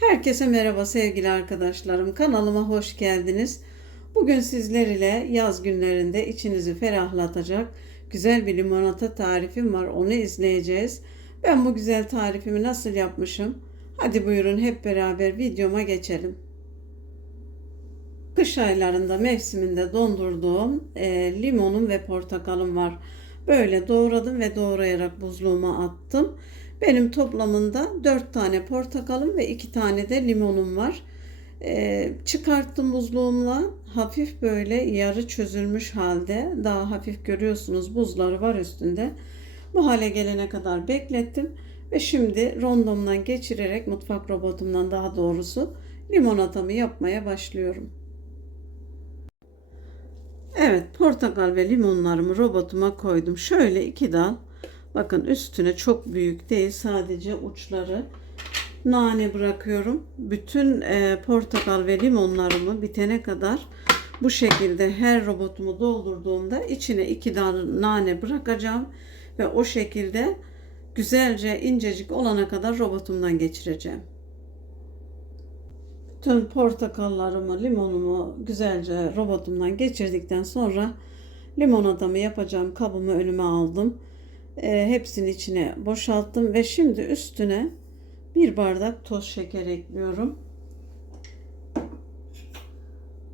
Herkese merhaba sevgili arkadaşlarım. Kanalıma hoş geldiniz. Bugün sizler ile yaz günlerinde içinizi ferahlatacak güzel bir limonata tarifim var. Onu izleyeceğiz. Ben bu güzel tarifimi nasıl yapmışım? Hadi buyurun hep beraber videoma geçelim. Kış aylarında mevsiminde dondurduğum e, limonum ve portakalım var. Böyle doğradım ve doğrayarak buzluğuma attım. Benim toplamında 4 tane portakalım ve 2 tane de limonum var. E, çıkarttım buzluğumla hafif böyle yarı çözülmüş halde daha hafif görüyorsunuz buzları var üstünde. Bu hale gelene kadar beklettim ve şimdi rondomdan geçirerek mutfak robotumdan daha doğrusu limonatamı yapmaya başlıyorum. Evet portakal ve limonlarımı robotuma koydum. Şöyle iki dal. Bakın üstüne çok büyük değil sadece uçları nane bırakıyorum. Bütün e, portakal ve limonlarımı bitene kadar bu şekilde her robotumu doldurduğumda içine iki tane nane bırakacağım ve o şekilde güzelce incecik olana kadar robotumdan geçireceğim. Bütün portakallarımı, limonumu güzelce robotumdan geçirdikten sonra limonatamı yapacağım kabımı önüme aldım. E, hepsini içine boşalttım ve şimdi üstüne bir bardak toz şeker ekliyorum.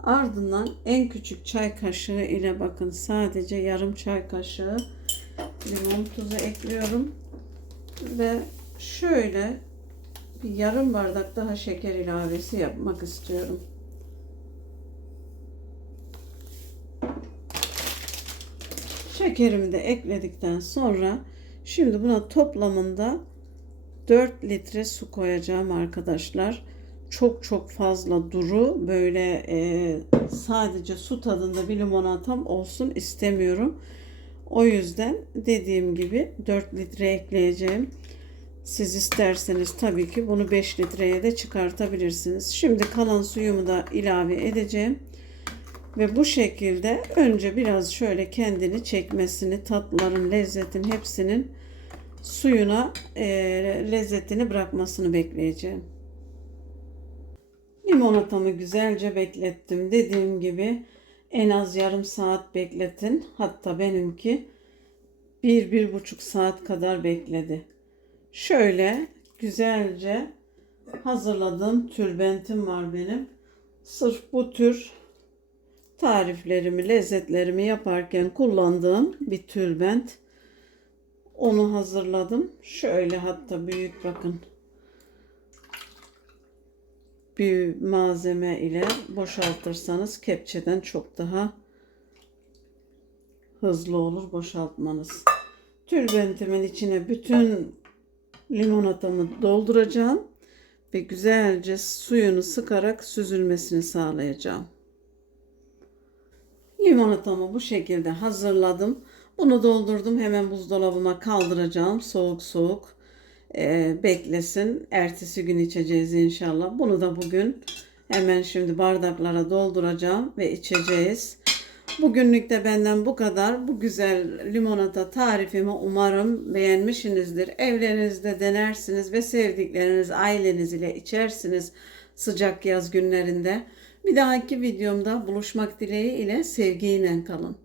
Ardından en küçük çay kaşığı ile bakın sadece yarım çay kaşığı limon tuzu ekliyorum. Ve şöyle bir yarım bardak daha şeker ilavesi yapmak istiyorum. Şekerimi de ekledikten sonra şimdi buna toplamında 4 litre su koyacağım arkadaşlar. Çok çok fazla duru böyle e, sadece su tadında bir limonatam olsun istemiyorum. O yüzden dediğim gibi 4 litre ekleyeceğim. Siz isterseniz tabii ki bunu 5 litreye de çıkartabilirsiniz. Şimdi kalan suyumu da ilave edeceğim. Ve bu şekilde önce biraz şöyle kendini çekmesini, tatların, lezzetin hepsinin suyuna e, lezzetini bırakmasını bekleyeceğim. Limonatamı güzelce beklettim. Dediğim gibi en az yarım saat bekletin. Hatta benimki bir, bir buçuk saat kadar bekledi. Şöyle güzelce hazırladığım tülbentim var benim. Sırf bu tür tariflerimi, lezzetlerimi yaparken kullandığım bir tülbent. Onu hazırladım. Şöyle hatta büyük bakın. Bir malzeme ile boşaltırsanız kepçeden çok daha hızlı olur boşaltmanız. Tülbentimin içine bütün limonatamı dolduracağım ve güzelce suyunu sıkarak süzülmesini sağlayacağım. Limonatamı bu şekilde hazırladım. Bunu doldurdum. Hemen buzdolabıma kaldıracağım. Soğuk soğuk e, beklesin. Ertesi gün içeceğiz inşallah. Bunu da bugün hemen şimdi bardaklara dolduracağım ve içeceğiz. Bugünlük de benden bu kadar. Bu güzel limonata tarifimi umarım beğenmişsinizdir. Evlerinizde denersiniz ve sevdikleriniz aileniz ile içersiniz sıcak yaz günlerinde. Bir dahaki videomda buluşmak dileği ile sevgiyle kalın.